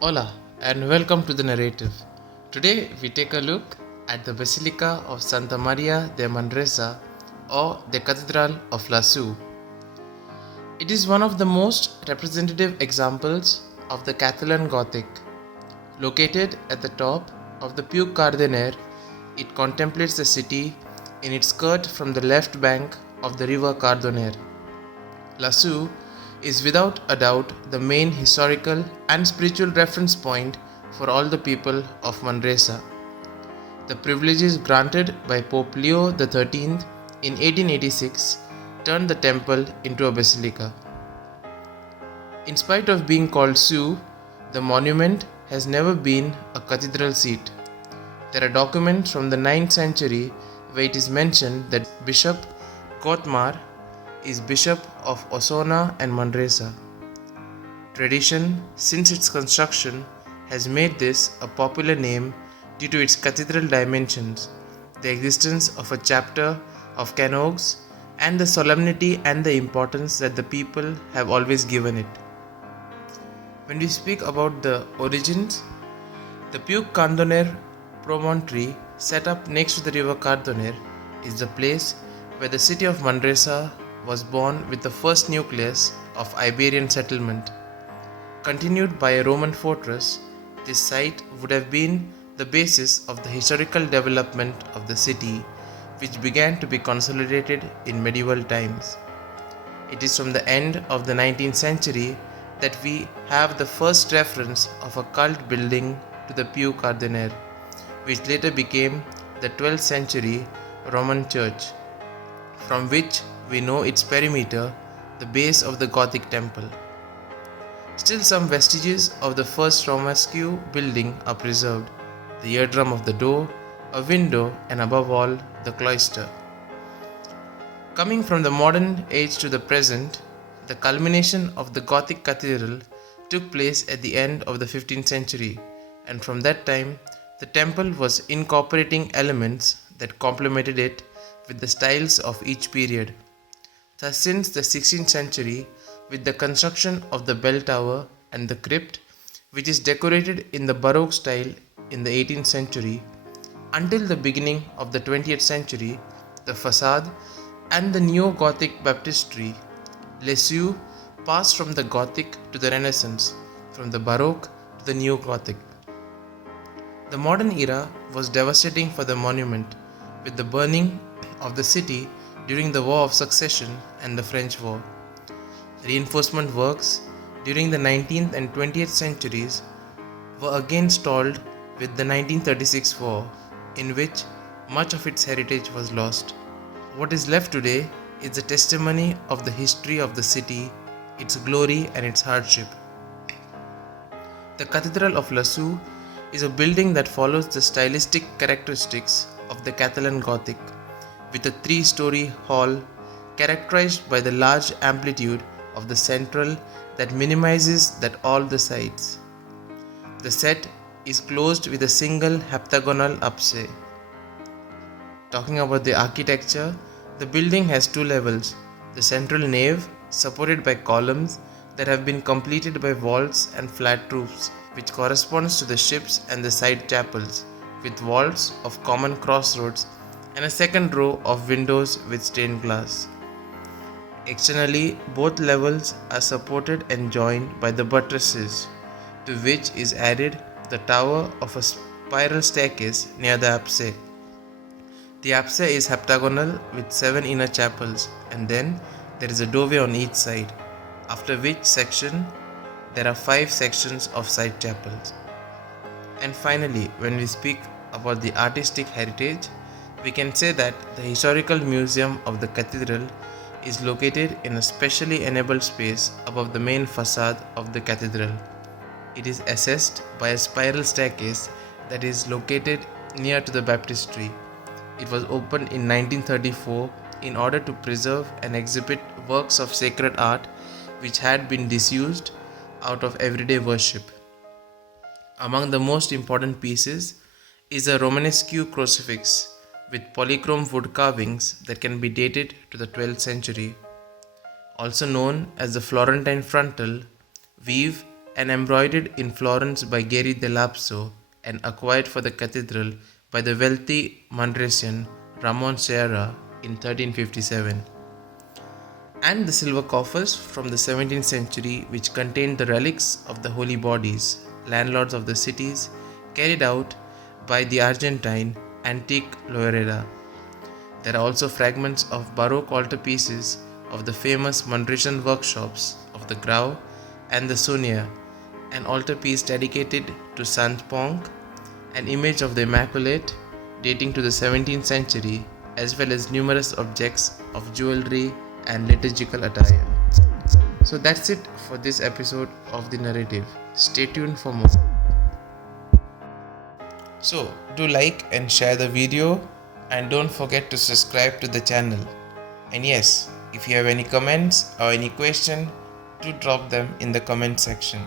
Hola and welcome to the narrative. Today we take a look at the Basilica of Santa Maria de Manresa or the Cathedral of Lasu. It is one of the most representative examples of the Catalan Gothic. Located at the top of the Puigcardener, it contemplates the city in its skirt from the left bank of the river Cardener. Lasu is without a doubt the main historical and spiritual reference point for all the people of Manresa. The privileges granted by Pope Leo XIII in 1886 turned the temple into a basilica. In spite of being called Su, the monument has never been a cathedral seat. There are documents from the 9th century where it is mentioned that Bishop Kotmar is Bishop of Osona and Manresa. Tradition, since its construction, has made this a popular name due to its cathedral dimensions, the existence of a chapter of canoes, and the solemnity and the importance that the people have always given it. When we speak about the origins, the Puigcardener promontory set up next to the river Cardener is the place where the city of Manresa was born with the first nucleus of Iberian settlement. Continued by a Roman fortress, this site would have been the basis of the historical development of the city, which began to be consolidated in medieval times. It is from the end of the 19th century that we have the first reference of a cult building to the Puigcardener, which later became the 12th century Roman church, from which we know its perimeter, the base of the Gothic temple. Still some vestiges of the first Romanesque building are preserved, the eardrum of the door, a window, and above all, the cloister. Coming from the modern age to the present, the culmination of the Gothic cathedral took place at the end of the 15th century, and from that time, the temple was incorporating elements that complemented it with the styles of each period. Thus, since the 16th century, with the construction of the bell tower and the crypt, which is decorated in the Baroque style in the 18th century, until the beginning of the 20th century, the facade and the neo-Gothic baptistry, Lasu passed from the Gothic to the Renaissance, from the Baroque to the neo-Gothic. The modern era was devastating for the monument, with the burning of the city during the War of Succession and the French War. Reinforcement works during the 19th and 20th centuries were again stalled with the 1936 war, in which much of its heritage was lost. What is left today is a testimony of the history of the city, its glory and its hardship. The Cathedral of Lasu is a building that follows the stylistic characteristics of the Catalan Gothic, with a 3-story hall characterized by the large amplitude of the central that minimizes that all the sides. The set is closed with a single heptagonal apse. Talking about the architecture, the building has 2 levels. The central nave, supported by columns that have been completed by vaults and flat roofs, which corresponds to the ships and the side chapels, with vaults of common crossroads and a second row of windows with stained glass. Externally, both levels are supported and joined by the buttresses, to which is added the tower of a spiral staircase near the apse. The apse is heptagonal with 7 inner chapels, and then there is a doorway on each side, after which section there are 5 sections of side chapels. And finally, when we speak about the artistic heritage, we can say that the Historical Museum of the Cathedral is located in a specially enabled space above the main facade of the cathedral. It is accessed by a spiral staircase that is located near to the baptistry. It was opened in 1934 in order to preserve and exhibit works of sacred art which had been disused out of everyday worship. Among the most important pieces is a Romanesque crucifix with polychrome wood carvings that can be dated to the 12th century. Also known as the Florentine frontal, weaved and embroidered in Florence by Geri de Lapso and acquired for the cathedral by the wealthy Manresan Ramon Serra in 1357. And the silver coffers from the 17th century, which contained the relics of the holy bodies, landlords of the cities, carried out by the Argentine antique Loereda. There are also fragments of Baroque altarpieces of the famous Manresan workshops of the Grau and the Sunia, an altarpiece dedicated to Sant Ponc, an image of the Immaculate dating to the 17th century, as well as numerous objects of jewelry and liturgical attire. So that's it for this episode of the narrative. Stay tuned for more. So do like and share the video, and don't forget to subscribe to the channel. And yes, if you have any comments or any question, do drop them in the comment section.